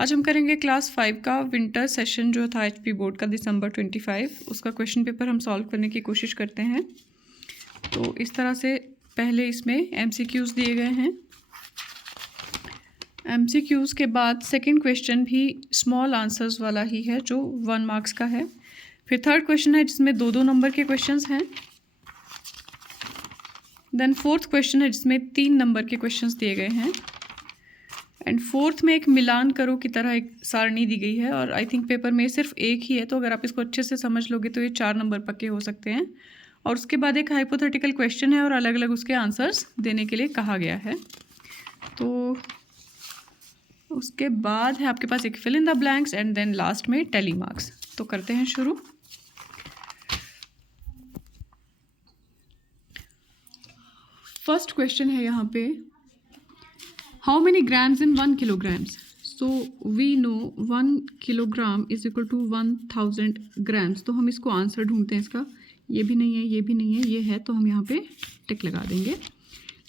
आज हम करेंगे क्लास 5 का विंटर सेशन जो था एचपी बोर्ड का दिसंबर 25, उसका क्वेश्चन पेपर हम सॉल्व करने की कोशिश करते हैं। तो इस तरह से पहले इसमें एमसीक्यूज़ दिए गए हैं। एमसीक्यूज़ के बाद सेकंड क्वेश्चन भी स्मॉल आंसर्स वाला ही है जो 1 मार्क्स का है। फिर थर्ड क्वेश्चन है जिसमें 2-2 नंबर के क्वेश्चंस हैं। देन फोर्थ क्वेश्चन है जिसमें 3 नंबर के क्वेश्चंस दिए गए हैं। एंड फोर्थ में एक मिलान करो की तरह एक सारणी दी गई है और आई थिंक पेपर में सिर्फ एक ही है, तो अगर आप इसको अच्छे से समझ लोगे तो ये 4 नंबर पक्के हो सकते हैं। और उसके बाद एक हाइपोथेटिकल क्वेश्चन है और अलग अलग उसके आंसर्स देने के लिए कहा गया है। तो उसके बाद है आपके पास एक fill in the blanks and then last में टैली मार्क्स। तो करते हैं शुरू। फर्स्ट क्वेश्चन है यहाँ पे, how many grams in 1 kilograms? So we know 1 kilogram is equal to 1000 grams। तो हम इसको आंसर ढूंढते हैं इसका। ये भी नहीं है, ये भी नहीं है, ये है, तो हम यहाँ पे टिक लगा देंगे।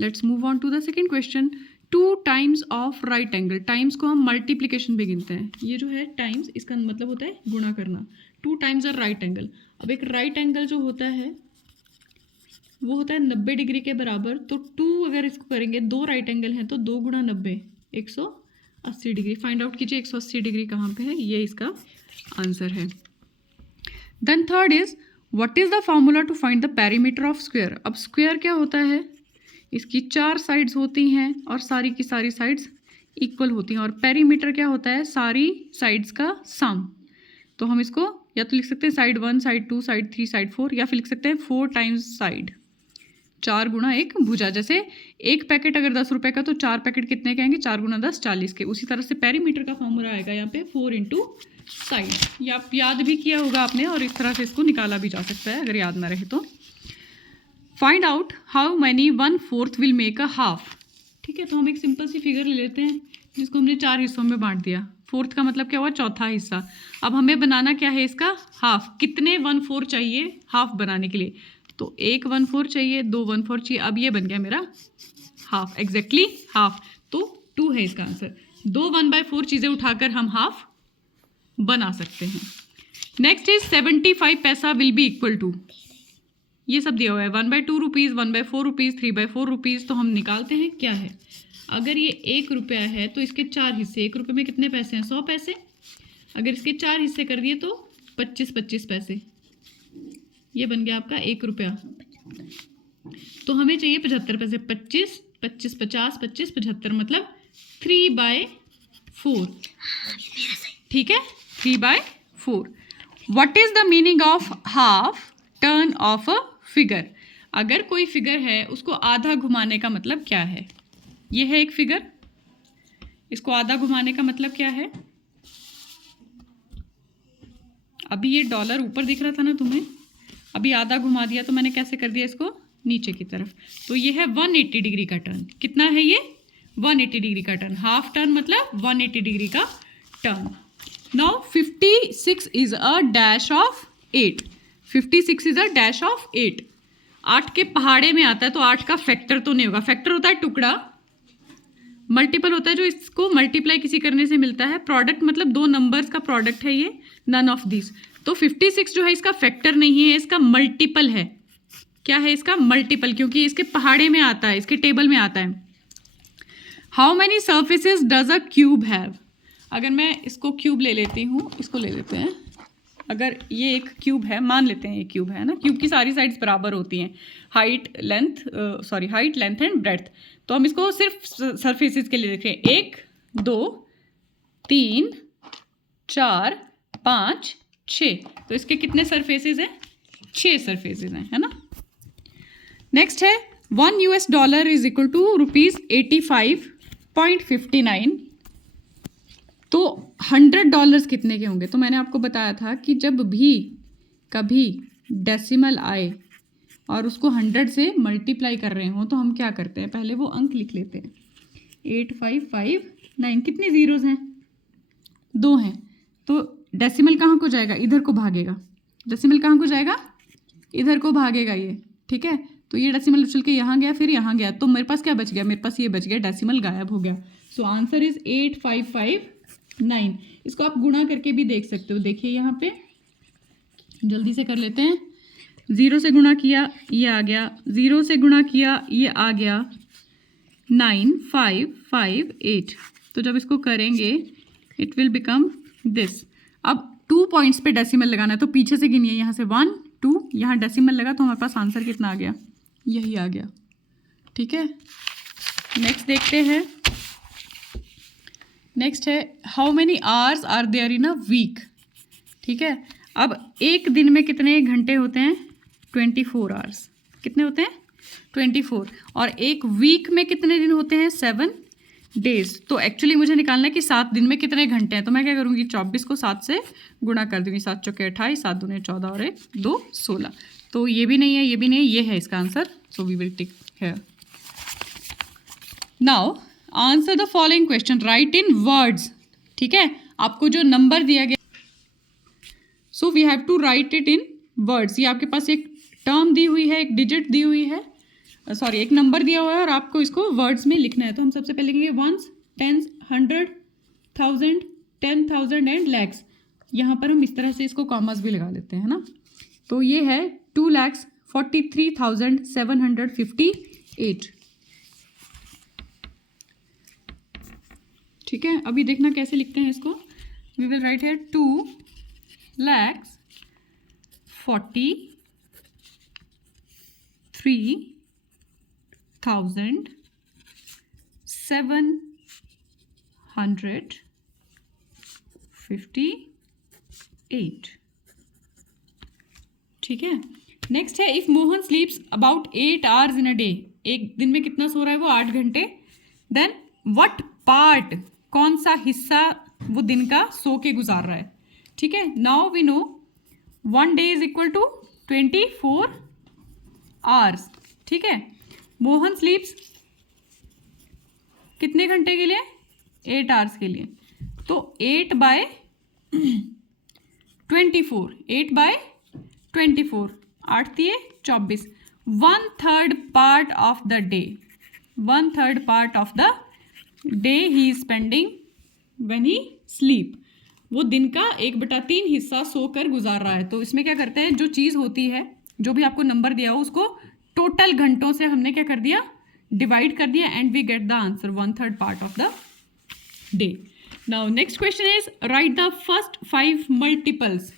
Let's move on to the second question. 2 times of right angle. Times को हम मल्टीप्लिकेशन में गिनते हैं। ये जो है टाइम्स, इसका मतलब होता है गुणा करना। 2 टाइम्स अ राइट एंगल। अब एक राइट एंगल जो होता है वो होता है 90 डिग्री के बराबर। तो 2 अगर इसको करेंगे, 2 राइट एंगल हैं तो 2 गुणा 90 180 डिग्री। फाइंड आउट कीजिए 180 डिग्री कहाँ पे है, ये इसका आंसर है। Then third is what is the formula to find the perimeter of square. अब स्क्वायर क्या होता है, इसकी 4 साइड्स होती हैं और सारी की सारी साइड्स इक्वल होती हैं। और पेरीमीटर क्या होता है, सारी साइड्स का सम। तो हम इसको या तो लिख सकते हैं साइड 1, साइड 2, साइड 3, साइड 4, या फिर लिख सकते हैं 4 टाइम्स साइड। 4 गुणा 1 भुजा। जैसे एक पैकेट अगर 10 रुपए का तो 4 पैकेट कितने के आएंगे, 4 गुणा 10 40 के। उसी तरह से पेरीमीटर का फॉर्मूला आएगा यहाँ पे 4 इंटू साइड। या आप याद भी किया होगा आपने और इस तरह से इसको निकाला भी जा सकता है अगर याद ना रहे तो। Find out how many 1/4 will make a half. ठीक है, तो हम एक सिंपल सी फिगर ले लेते हैं जिसको हमने 4 हिस्सों में बांट दिया। फोर्थ का मतलब क्या हुआ, चौथा हिस्सा। अब हमें बनाना क्या है इसका, हाफ। कितने 1/4 चाहिए हाफ बनाने के लिए, तो 1 1/4 चाहिए, 2 1/4 चाहिए। अब ये बन गया मेरा हाफ, एग्जैक्टली हाफ। तो 2 है इसका आंसर। 2 1/4 चीज़ें उठाकर हम हाफ बना सकते हैं। नेक्स्ट इज 75 पैसा विल बी इक्वल टू, ये सब दिया हुआ है 1/2 रुपीज़, 1/4 रुपीज़, 3/4 रुपीज़। तो हम निकालते हैं क्या है। अगर ये 1 रुपया है तो इसके 4 हिस्से, 1 रुपये में कितने पैसे हैं, 100 पैसे। अगर इसके 4 हिस्से कर दिए तो 25 पैसे। ये बन गया आपका 1 रुपया। तो हमें चाहिए 75 पैसे। 25 25 50 25 75, मतलब 3/4। ठीक है, 3/4। What is the meaning of half turn of a figure. अगर कोई फिगर है उसको आधा घुमाने का मतलब क्या है। ये है एक फिगर, इसको आधा घुमाने का मतलब क्या है। अभी ये डॉलर ऊपर दिख रहा था ना तुम्हें, अभी आधा घुमा दिया तो मैंने कैसे कर दिया इसको नीचे की तरफ। तो ये है 180 डिग्री का टर्न। कितना है ये, 180 डिग्री का टर्न। हाफ टर्न मतलब 180 डिग्री का turn. Now 56 is a dash of 8। 56 is a dash of 8। 8 के पहाड़े में आता है तो 8 का फैक्टर तो नहीं होगा। फैक्टर होता है टुकड़ा, मल्टीपल होता है जो इसको मल्टीप्लाई किसी करने से मिलता है। प्रोडक्ट मतलब 2 नंबर्स का प्रोडक्ट है ये, नन ऑफ दिस। तो 56 जो है इसका फैक्टर नहीं है, इसका मल्टीपल है। क्या है इसका, मल्टीपल, क्योंकि इसके पहाड़े में आता है, इसके टेबल में आता है। How many surfaces does a cube have. अगर मैं इसको क्यूब ले लेती हूँ, इसको ले लेते हैं। अगर ये एक क्यूब है, मान लेते हैं ये क्यूब है ना, क्यूब की सारी साइड्स बराबर होती हैं, हाइट लेंथ एंड ब्रेड्थ। तो हम इसको सिर्फ सरफेसेस के लिए देख रहे हैं। 1 2 3 4 5 6। तो इसके कितने सरफेसेस हैं, 6 सरफेसेस हैं, है ना। नेक्स्ट है $1 इज इक्वल टू ₹85.59। तो $100 कितने के होंगे। तो मैंने आपको बताया था कि जब भी कभी डेसिमल आए और उसको 100 से मल्टीप्लाई कर रहे हों तो हम क्या करते हैं, पहले वो अंक लिख लेते हैं। 8559, कितने जीरोज हैं, 2 हैं। तो डेसिमल कहाँ को जाएगा, इधर को भागेगा। डेसिमल कहाँ को जाएगा, इधर को भागेगा ये। ठीक है, तो ये डेसिमल उछल के यहाँ गया, फिर यहाँ गया, तो मेरे पास क्या बच गया, मेरे पास ये बच गया, डेसिमल गायब हो गया। So answer is 855 9। इसको आप गुणा करके भी देख सकते हो। देखिए यहाँ पे जल्दी से कर लेते हैं। 0 से गुणा किया ये आ गया, 0 से गुणा किया ये आ गया, 9 5 5 8। तो जब इसको करेंगे इट विल बिकम दिस। अब 2 पॉइंट्स पे डेसिमल लगाना है तो पीछे से गिनिए, यहाँ से 1 2, यहाँ डेसिमल लगा तो हमारे पास आंसर कितना आ गया, यही आ गया। ठीक है, नेक्स्ट देखते हैं। नेक्स्ट है how many hours are there in a week. ठीक है, अब एक दिन में कितने घंटे होते हैं, 24 आवर्स। कितने होते हैं, 24। और एक वीक में कितने दिन होते हैं, 7 डेज। तो एक्चुअली मुझे निकालना है कि 7 दिन में कितने घंटे हैं। तो मैं क्या करूँगी, 24 को 7 से गुणा कर दूँगी, 7 चौके 28, 7 दूने 14 और 1 2 16। तो ये भी नहीं है, ये भी नहीं है, ये है इसका answer. So we will tick here. Now answer the following question, write in words. ठीक है, आपको जो नंबर दिया गया, so we have to write it in words. ये आपके पास एक टर्म दी हुई है, एक डिजिट दी हुई है, सॉरी एक नंबर दिया हुआ है और आपको इसको वर्ड्स में लिखना है। तो हम सबसे पहले लिखेंगे वंस, टेंस, 100, 1000, 10,000 एंड लैक्स। यहाँ पर हम इस तरह से इसको कॉमर्स भी लगा लेते हैं ना। तो ये है 2,43,758। ठीक है, अभी देखना कैसे लिखते हैं इसको। We will write here 2,43,758। ठीक है, नेक्स्ट है if Mohan sleeps about 8 hours in a day. एक दिन में कितना सो रहा है वो, 8 घंटे। देन व्हाट पार्ट, कौन सा हिस्सा वो दिन का सो के गुजार रहा है। ठीक है, now we know 1 day is equal to 24 hours. ठीक है, मोहन स्लीप्स कितने घंटे के लिए, 8 आवर्स के लिए। तो 8/24, 8/24, 8 दिए 24, 1/3 part of the day, 1/3 part of the day he is spending when he sleep. वो दिन का 1/3 हिस्सा सोकर गुजार रहा है। तो इसमें क्या करते हैं, जो चीज़ होती है, जो भी आपको नंबर दिया हो उसको टोटल घंटों से हमने क्या कर दिया, डिवाइड कर दिया, and we get the answer 1/3 part of the day. Now next question is write the first 5 multiples.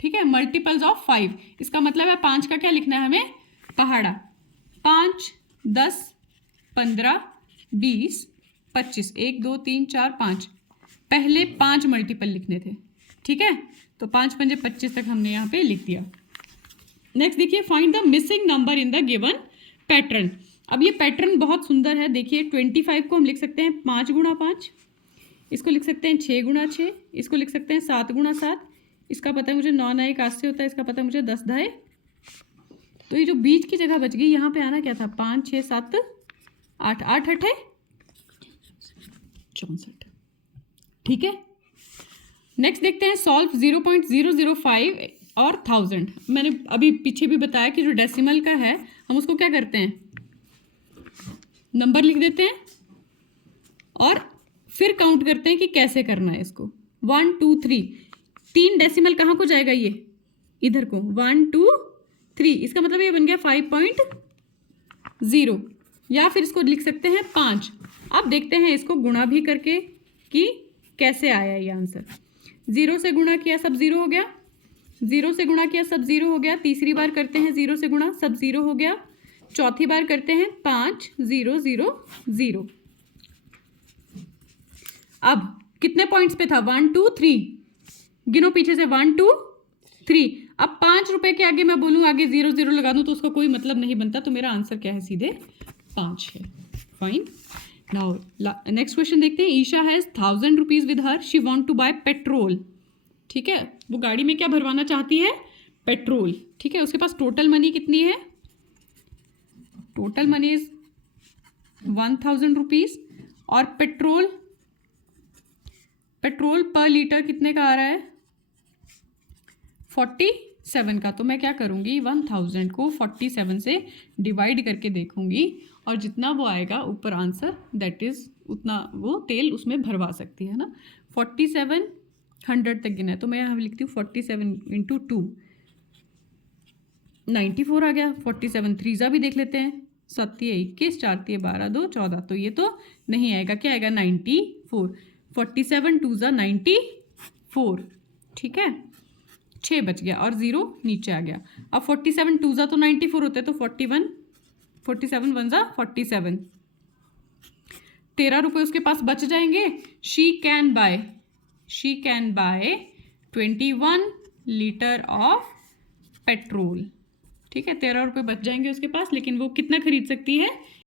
ठीक है, मल्टीपल्स ऑफ 5, इसका मतलब है 5 का क्या लिखना है हमें, पहाड़ा। 5 10 15 20 25, 1 2 3 4 5, पहले 5 मल्टीपल लिखने थे। ठीक है, तो 5 पंजे 25 तक हमने यहाँ पे लिख दिया। नेक्स्ट देखिए, find the missing number in the given pattern. अब ये पैटर्न बहुत सुंदर है। देखिए 25 को हम लिख सकते हैं 5 गुणा 5, इसको लिख सकते हैं 6 गुणा 6, इसको लिख सकते हैं 7 गुणा 7, इसका पता है मुझे 9 9 1 से होता है, इसका पता है मुझे 10 10। तो ये जो बीच की जगह बच गई, यहाँ पे आना क्या था, 5 6 7 8, 8 8 64। ठीक है, नेक्स्ट देखते हैं सॉल्व 0.005 और 1000। मैंने अभी पीछे भी बताया कि जो डेसिमल का है हम उसको क्या करते हैं, नंबर लिख देते हैं और फिर काउंट करते हैं कि कैसे करना है इसको। 1 2 3, 3 डेसिमल कहाँ को जाएगा, ये इधर को, 1 2 3, इसका मतलब ये बन गया 5.0, या फिर इसको लिख सकते हैं 5। अब देखते हैं इसको गुणा भी करके कि कैसे आया ये आंसर। 0 से गुणा किया सब 0 हो गया, 0 से गुणा किया सब 0 हो गया, तीसरी बार करते हैं 0 से गुणा सब 0 हो गया, चौथी बार करते हैं 5 0 0 0। अब कितने पॉइंट्स पे था, 1 2 3, गिनो पीछे से 1 2 3। अब 5 रुपए के आगे मैं बोलूँ आगे 0 0 लगा दूँ तो उसका कोई मतलब नहीं बनता। तो मेरा आंसर क्या है, सीधे 5 है। फाइन, नाउ नेक्स्ट क्वेश्चन देखते हैं। Isha has 1000 rupees with her, she want to buy petrol. ठीक है, वो गाड़ी में क्या भरवाना चाहती है, पेट्रोल। ठीक है, उसके पास टोटल मनी कितनी है, टोटल मनी इज 1000 रुपीज़, और पेट्रोल पर लीटर कितने का आ रहा है, 47 का। तो मैं क्या करूँगी, 1000 को 47 से डिवाइड करके देखूंगी, और जितना वो आएगा ऊपर आंसर, दैट इज़ उतना वो तेल उसमें भरवा सकती है ना। 4700 तक गिना है, तो मैं यहाँ लिखती हूँ 47 इंटू 2, 94 आ गया। 47 3 भी देख लेते हैं, 7 21, 4 12 2 14, तो ये तो नहीं आएगा, क्या आएगा 94। 47 2 94, ठीक है, 6 बच गया और 0 नीचे आ गया। अब 47 2 तो 94 होते हैं, तो 47 1 47, 13 रुपये उसके पास बच जाएंगे। She can buy 21 litre of petrol, ठीक है, 13 रुपये बच जाएंगे उसके पास, लेकिन वो कितना खरीद सकती है?